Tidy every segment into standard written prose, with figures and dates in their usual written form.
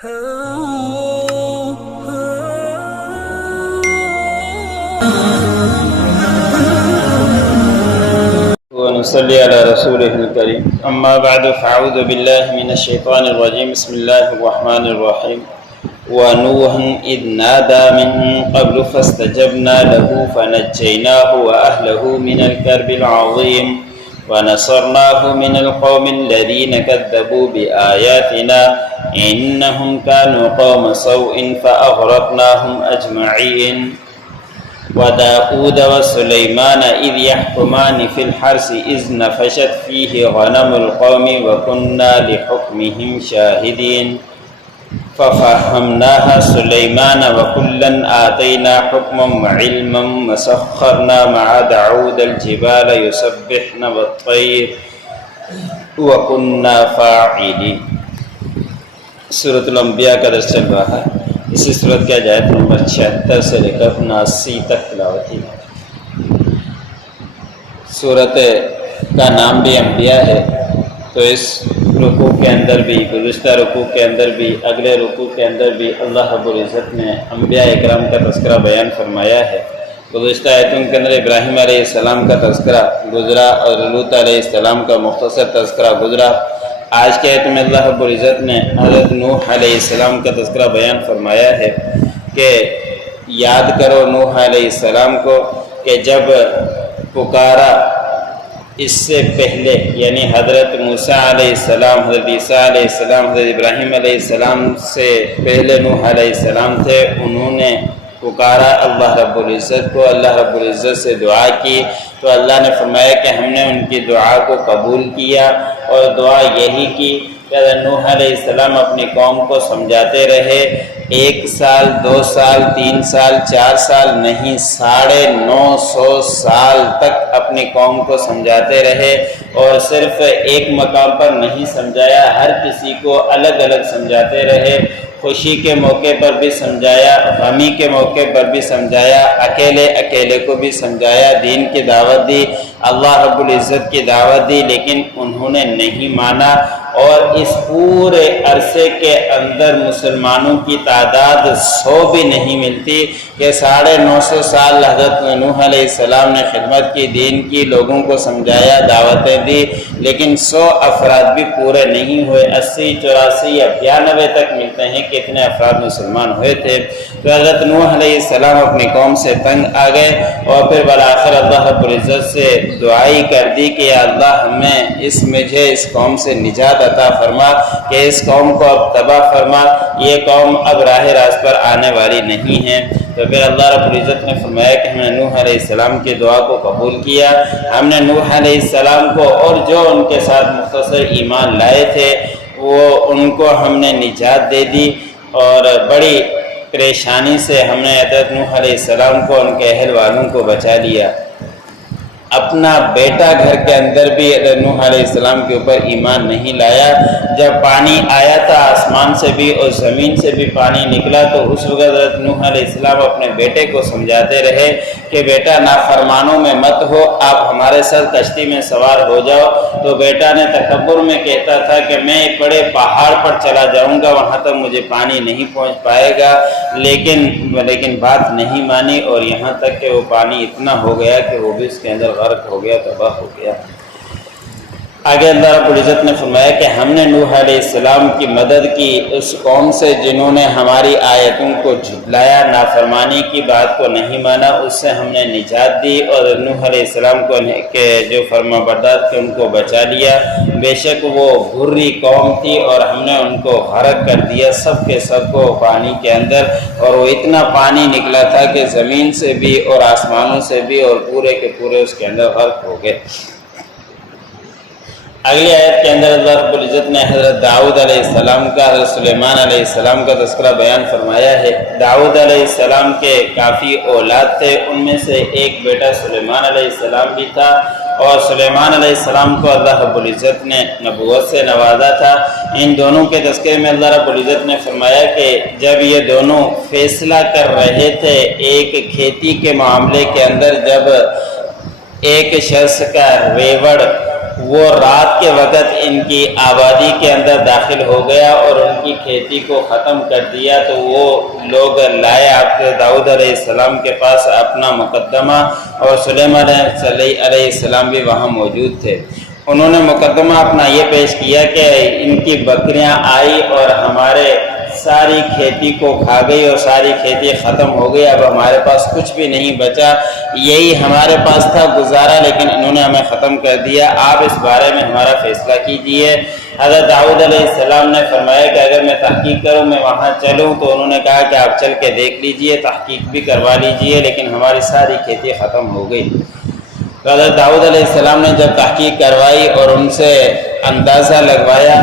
ونصلي على رسوله الكريم أما بعد فأعوذ بالله من الشيطان الرجيم بسم الله الرحمن الرحيم ونوحا إذ نادى من قبل فاستجبنا له فنجيناه وأهله من الكرب العظيم ونصرناه من القوم الذين كذبوا بآياتنا إنهم كانوا قوم سوء فأغرقناهم أجمعين وداود وسليمان إذ يحكمان في الحرث إذ نفشت فيه غنم القوم وكنا لحكمهم شاهدين ففهمناها سليمان وكلا آتينا حكما وعلما وسخرنا مع داود الجبال يسبحن والطير وكنا فاعلين۔ سورة الانبیاء کا درس چل رہا ہے۔ اسی صورت کی آیت نمبر 76 سے لے کر 79 تک تلاوت کی۔ صورت کا نام بھی انبیاء ہے، تو اس رکوع کے اندر بھی، گزشتہ رکوع کے اندر بھی، اگلے رکوع کے اندر بھی اللہ رب العزت نے انبیاء اکرام کا تذکرہ بیان فرمایا ہے۔ گزشتہ آیتوں کے اندر ابراہیم علیہ السلام کا تذکرہ گزرا اور لوط علیہ السلام کا مختصر تذکرہ گزرا۔ آج کے آیت میں اللہ رب العزت نے حضرت نوح علیہ السلام کا تذکرہ بیان فرمایا ہے کہ یاد کرو نوح علیہ السلام کو کہ جب پکارا اس سے پہلے، یعنی حضرت موسیٰ علیہ السلام، حضرت عیسیٰ علیہ السلام، حضرت ابراہیم علیہ السلام سے پہلے نوح علیہ السلام تھے، انہوں نے پکارا اللہ رب العزت کو، اللہ رب العزت سے دعا کی، تو اللہ نے فرمایا کہ ہم نے ان کی دعا کو قبول کیا، اور دعا یہی کی کہ نوح علیہ السلام اپنی قوم کو سمجھاتے رہے، 1 سال 2 سال 3 سال 4 سال نہیں، 950 سال تک اپنی قوم کو سمجھاتے رہے، اور صرف ایک مقام پر نہیں سمجھایا، ہر کسی کو الگ الگ سمجھاتے رہے، خوشی کے موقع پر بھی سمجھایا، غمی کے موقع پر بھی سمجھایا، اکیلے کو بھی سمجھایا، دین کی دعوت دی، اللہ رب العزت کی دعوت دی، لیکن انہوں نے نہیں مانا، اور اس پورے عرصے کے اندر مسلمانوں کی تعداد 100 بھی نہیں ملتی کہ 950 سال حضرت نوح علیہ السلام نے خدمت کی، دین کی، لوگوں کو سمجھایا، دعوتیں دی، لیکن 100 افراد بھی پورے نہیں ہوئے، 80 84 یا 92 تک ملتے ہیں کہ اتنے افراد مسلمان ہوئے تھے۔ تو حضرت نوح علیہ السلام اپنی قوم سے تنگ آ گئے، اور پھر بالآخر اللہ رب العزت سے دعائی کر دی کہ یا اللہ ہمیں مجھے اس قوم سے نجات عطا فرما، کہ اس قوم کو اب تباہ فرما، یہ قوم اب راہ راست پر آنے والی نہیں ہے۔ تو پھر اللہ رب العزت نے فرمایا کہ ہم نے نوح علیہ السلام کی دعا کو قبول کیا، ہم نے نوح علیہ السلام کو اور جو ان کے ساتھ مختصر ایمان لائے تھے وہ ان کو ہم نے نجات دے دی، اور بڑی پریشانی سے ہم نے حضرت نوح علیہ السلام کو ان کے اہل والوں کو بچا لیا۔ اپنا بیٹا گھر کے اندر بھی حضرت نوح علیہ السلام کے اوپر ایمان نہیں لایا۔ جب پانی آیا تھا آسمان سے بھی اور زمین سے بھی پانی نکلا، تو اس وقت حضرت نوح علیہ السلام اپنے بیٹے کو سمجھاتے رہے کہ بیٹا نافرمانوں میں مت ہو، آپ ہمارے ساتھ کشتی میں سوار ہو جاؤ۔ تو بیٹا نے تکبر میں کہتا تھا کہ میں ایک بڑے پہاڑ پر چلا جاؤں گا، وہاں تک مجھے پانی نہیں پہنچ پائے گا، لیکن بات نہیں مانی، اور یہاں تک کہ وہ پانی اتنا ہو گیا کہ وہ بھی اس کے اندر غرق ہو گیا، تباہ ہو گیا۔ آگے اللہ رب العزت نے فرمایا کہ ہم نے نوح علیہ السلام کی مدد کی اس قوم سے جنہوں نے ہماری آیتوں کو جھٹلایا، نافرمانی کی بات کو نہیں مانا، اس سے ہم نے نجات دی، اور نوح علیہ السلام کو کہ جو فرما بردار تھے ان کو بچا لیا۔ بے شک وہ بری قوم تھی، اور ہم نے ان کو غرق کر دیا، سب کے سب کو پانی کے اندر، اور وہ اتنا پانی نکلا تھا کہ زمین سے بھی اور آسمانوں سے بھی، اور پورے کے پورے اس کے اندر غرق ہو گئے۔ اگلی آیت کے اندر اللہ رب العزت نے حضرت داؤد علیہ السلام کا، حضرت سلیمان علیہ السلام کا تذکرہ بیان فرمایا ہے۔ داؤد علیہ السلام کے کافی اولاد تھے، ان میں سے ایک بیٹا سلیمان علیہ السلام بھی تھا، اور سلیمان علیہ السلام کو اللہ رب العزت نے نبوت سے نوازا تھا۔ ان دونوں کے تذکرے میں اللہ رب العزت نے فرمایا کہ جب یہ دونوں فیصلہ کر رہے تھے ایک کھیتی کے معاملے کے اندر، جب ایک شخص کا ریوڑ وہ رات کے وقت ان کی آبادی کے اندر داخل ہو گیا اور ان کی کھیتی کو ختم کر دیا، تو وہ لوگ لائے آپ داؤد علیہ السلام کے پاس اپنا مقدمہ، اور سلیمان علیہ السلام بھی وہاں موجود تھے۔ انہوں نے مقدمہ اپنا یہ پیش کیا کہ ان کی بکریاں آئی اور ہمارے ساری کھیتی کو کھا گئی اور ساری کھیتی ختم ہو گئی، اب ہمارے پاس کچھ بھی نہیں بچا، یہی ہمارے پاس تھا گزارا، لیکن انہوں نے ہمیں ختم کر دیا، آپ اس بارے میں ہمارا فیصلہ کیجئے۔ حضرت داؤد علیہ السلام نے فرمایا کہ اگر میں تحقیق کروں، میں وہاں چلوں، تو انہوں نے کہا کہ آپ چل کے دیکھ لیجئے، تحقیق بھی کروا لیجئے، لیکن ہماری ساری کھیتی ختم ہو گئی۔ تو حضرت داؤد علیہ السلام نے جب تحقیق کروائی اور ان سے اندازہ لگوایا،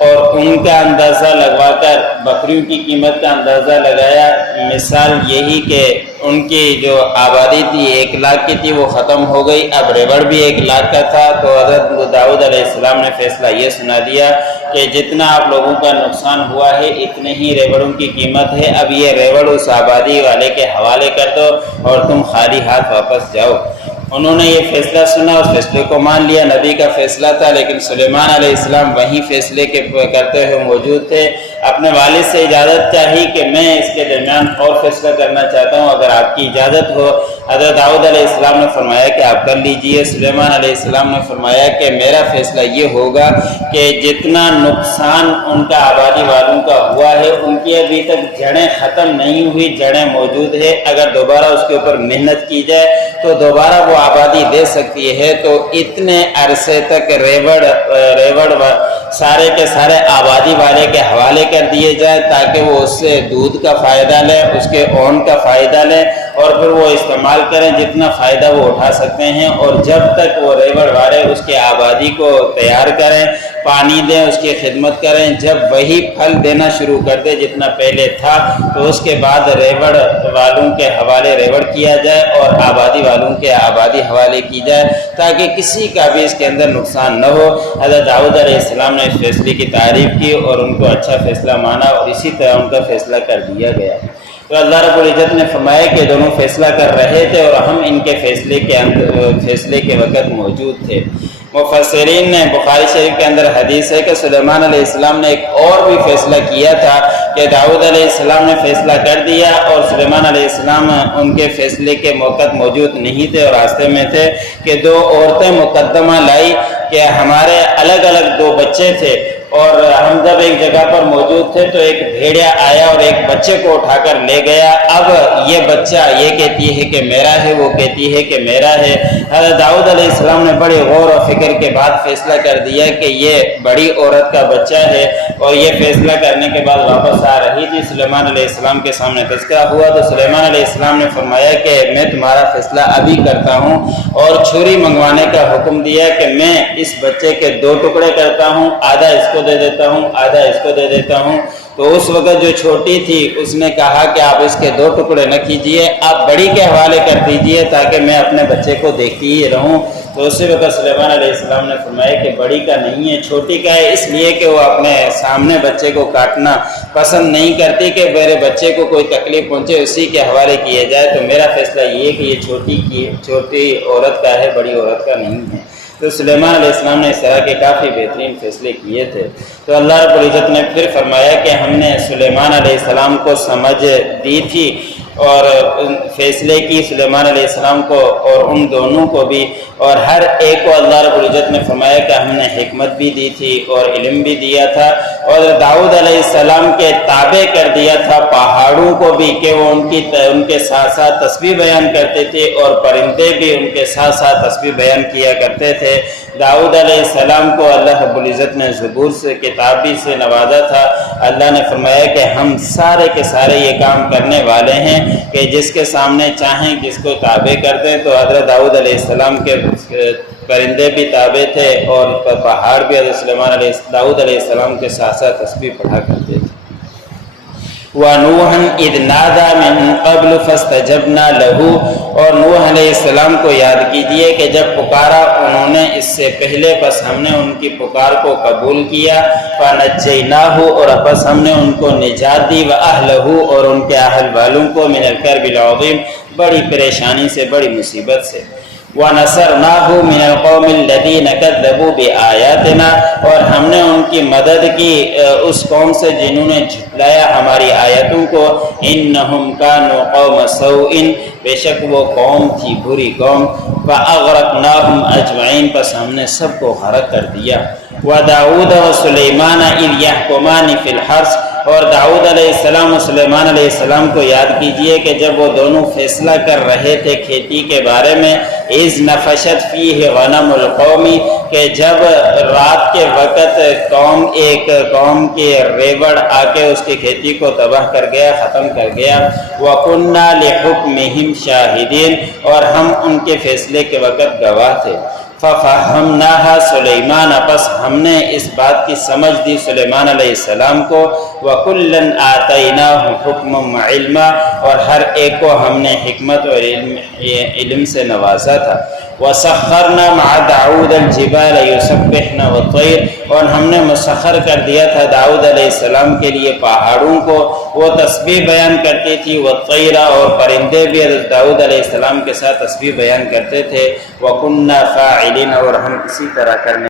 اور ان کا اندازہ لگوا کر بکریوں کی قیمت کا اندازہ لگایا، مثال یہی کہ ان کی جو آبادی تھی 1 لاکھ کی تھی، وہ ختم ہو گئی، اب ریوڑ بھی 1 لاکھ کا تھا، تو حضرت داؤد علیہ السلام نے فیصلہ یہ سنا دیا کہ جتنا آپ لوگوں کا نقصان ہوا ہے اتنے ہی ریوڑوں کی قیمت ہے، اب یہ ریوڑ اس آبادی والے کے حوالے کر دو اور تم خالی ہاتھ واپس جاؤ۔ انہوں نے یہ فیصلہ سنا، اس فیصلے کو مان لیا، نبی کا فیصلہ تھا، لیکن سلیمان علیہ السلام وہیں فیصلے کے کرتے ہوئے موجود تھے۔ اپنے والد سے اجازت چاہی کہ میں اس کے درمیان اور فیصلہ کرنا چاہتا ہوں، اگر آپ کی اجازت ہو۔ حضرت داؤد علیہ السلام نے فرمایا کہ آپ کر لیجئے۔ سلیمان علیہ السلام نے فرمایا کہ میرا فیصلہ یہ ہوگا کہ جتنا نقصان ان کا آبادی والوں کا ہوا ہے، ان کی ابھی تک جڑیں ختم نہیں ہوئی، جڑیں موجود ہے، اگر دوبارہ اس کے اوپر محنت کی جائے تو دوبارہ وہ آبادی دے سکتی ہے، تو اتنے عرصے تک ریوڑ سارے کے سارے آبادی والے کے حوالے کر دیے جائے، تاکہ وہ اس سے دودھ کا فائدہ لیں، اس کے اون کا فائدہ لیں، اور پھر وہ استعمال کریں، جتنا فائدہ وہ اٹھا سکتے ہیں، اور جب تک وہ ریوڑ والے اس کے آبادی کو تیار کریں، پانی دیں، اس کی خدمت کریں، جب وہی پھل دینا شروع کر دے جتنا پہلے تھا، تو اس کے بعد ریوڑ والوں کے حوالے ریوڑ کیا جائے اور آبادی والوں کے آبادی حوالے کی جائے، تاکہ کسی کا بھی اس کے اندر نقصان نہ ہو۔ حضرت داؤد علیہ السلام نے اس فیصلے کی تعریف کی اور ان کو اچھا فیصلہ مانا، اور اسی طرح ان کا فیصلہ کر دیا گیا۔ تو اللہ رب العزت نے فرمایا کہ دونوں فیصلہ کر رہے تھے اور ہم ان کے فیصلے کے وقت موجود تھے۔ مفسرین نے بخاری شریف کے اندر حدیث ہے کہ سلیمان علیہ السلام نے ایک اور بھی فیصلہ کیا تھا کہ داؤد علیہ السلام نے فیصلہ کر دیا اور سلیمان علیہ السلام ان کے فیصلے کے موقع موجود نہیں تھے اور راستے میں تھے، کہ 2 عورتیں مقدمہ لائی کہ ہمارے الگ الگ 2 بچے تھے، اور ہم جب ایک جگہ پر موجود تھے تو ایک بھیڑیا آیا اور ایک بچے کو اٹھا کر لے گیا، اب یہ بچہ یہ کہتی ہے کہ میرا ہے، وہ کہتی ہے کہ میرا ہے۔ حضرت داؤد علیہ السلام نے بڑے غور و فکر کے بعد فیصلہ کر دیا کہ یہ بڑی عورت کا بچہ ہے، اور یہ فیصلہ کرنے کے بعد واپس آ رہی تھی، سلیمان علیہ السلام کے سامنے تذکرہ ہوا، تو سلیمان علیہ السلام نے فرمایا کہ میں تمہارا فیصلہ ابھی کرتا ہوں، اور چھری منگوانے کا حکم دیا کہ میں اس بچے کے 2 ٹکڑے کرتا ہوں، آدھا اس کو دے دیتا ہوں، آدھا اس کو دے دیتا ہوں۔ تو اس وقت جو چھوٹی تھی اس نے کہا کہ آپ اس کے 2 ٹکڑے نہ کیجئے، آپ بڑی کے حوالے کر دیجئے تاکہ میں اپنے بچے کو دیکھتی ہی رہوں۔ تو اسی وقت سلیمان علیہ السلام نے فرمایا کہ بڑی کا نہیں ہے، چھوٹی کا ہے، اس لیے کہ وہ اپنے سامنے بچے کو کاٹنا پسند نہیں کرتی کہ میرے بچے کو کوئی تکلیف پہنچے، اسی کے حوالے کیا جائے۔ تو میرا فیصلہ یہ ہے کہ یہ چھوٹی عورت کا ہے، بڑی عورت کا نہیں ہے۔ تو سلیمان علیہ السلام نے اس طرح کے کافی بہترین فیصلے کیے تھے۔ تو اللہ رب العزت نے پھر فرمایا کہ ہم نے سلیمان علیہ السلام کو سمجھ دی تھی اور فیصلے کی سلیمان علیہ السلام کو اور ان دونوں کو بھی، اور ہر ایک کو اللہ رب العزت نے فرمایا کہ ہم نے حکمت بھی دی تھی اور علم بھی دیا تھا، اور داؤد علیہ السلام کے تابع کر دیا تھا پہاڑوں کو بھی کہ وہ ان کے ساتھ ساتھ تسبیح بیان کرتے تھے، اور پرندے بھی ان کے ساتھ ساتھ تسبیح بیان کیا کرتے تھے۔ داؤد علیہ السلام کو اللہ رب العزت نے زبور سے کتابی سے نوازا تھا۔ اللہ نے فرمایا کہ ہم سارے کے سارے یہ کام کرنے والے ہیں کہ جس کے سامنے چاہیں جس کو تابع کر دیں۔ تو حضرت داؤد علیہ السلام کے پرندے بھی تابع تھے اور پہاڑ بھی حضرت داؤد علیہ السلام کے ساتھ ساتھ تسبیح پڑھا کرتے تھے۔ وَنُوحًا إِذْ نَادَى مِن قَبْلُ فَاسْتَجَبْنَا لَهُ، اور نوح علیہ السلام کو یاد کیجئے کہ جب پکارا انہوں نے اس سے پہلے، پس ہم نے ان کی پکار کو قبول کیا۔ فَنَجَّيْنَاهُ، اور پس ہم نے ان کو نجات دی، وَأَهْلَهُ، اور ان کے اہل والوں کو، مِنَ الْكَرْبِ الْعَظِيمِ، بڑی پریشانی سے، بڑی مصیبت سے۔ وَنَصَرْنَاهُ مِنَ الْقَوْمِ الَّذِينَ كَذَّبُوا بِآيَاتِنَا، اور ہم نے ان کی مدد کی اس قوم سے جنہوں نے جھٹلایا ہماری آیتوں کو. إِنَّهُمْ كَانُوا قَوْمَ سَوْءٍ، بے شک وہ قوم تھی بری قوم. فَأَغْرَقْنَاهُمْ أَجْمَعِينَ، پس ہم نے سب کو غرق کر دیا. وَدَاوُودَ وَسُلَيْمَانَ إِذْ يَحْكُمَانِ فِي الْحَرْثِ، اور داؤد علیہ السلام و سلیمان علیہ السلام کو یاد کیجئے کہ جب وہ دونوں فیصلہ کر رہے تھے کھیتی کے بارے میں. اِذْ نَفَشَتْ فِيهِ غَنَمُ الْقَوْمِ، کہ جب رات کے وقت ایک قوم کے ریوڑ آ کے اس کی کھیتی کو تباہ کر گیا، ختم کر گیا. وَكُنَّا لِحُكْمِهِمْ شَاهِدِينَ، اور ہم ان کے فیصلے کے وقت گواہ تھے. فَفَهَّمْنَاهَا سُلَيْمَانَ، پس ہم نے اس بات کی سمجھ دی سلیمان علیہ السلام کو. وَكُلًّا آتَيْنَاهُ حُكْمًا وَعِلْمًا، اور ہر ایک کو ہم نے حکمت اور علم سے نوازا تھا. وَسَخَّرْنَا مَعَ دَاوُودَ الْجِبَالَ يُسَبِّحْنَ وَالطَّيْرَ، اور ہم نے مسخر کر دیا تھا داؤد علیہ السلام کے لیے پہاڑوں کو، وہ تسبیح بیان کرتی تھی. وَالطَّيْرَ، اور پرندے بھی داؤد علیہ السلام کے ساتھ تسبیح بیان کرتے تھے. وَكُنَّا فَاعِلِينَ، اور ہم اسی طرح کرنے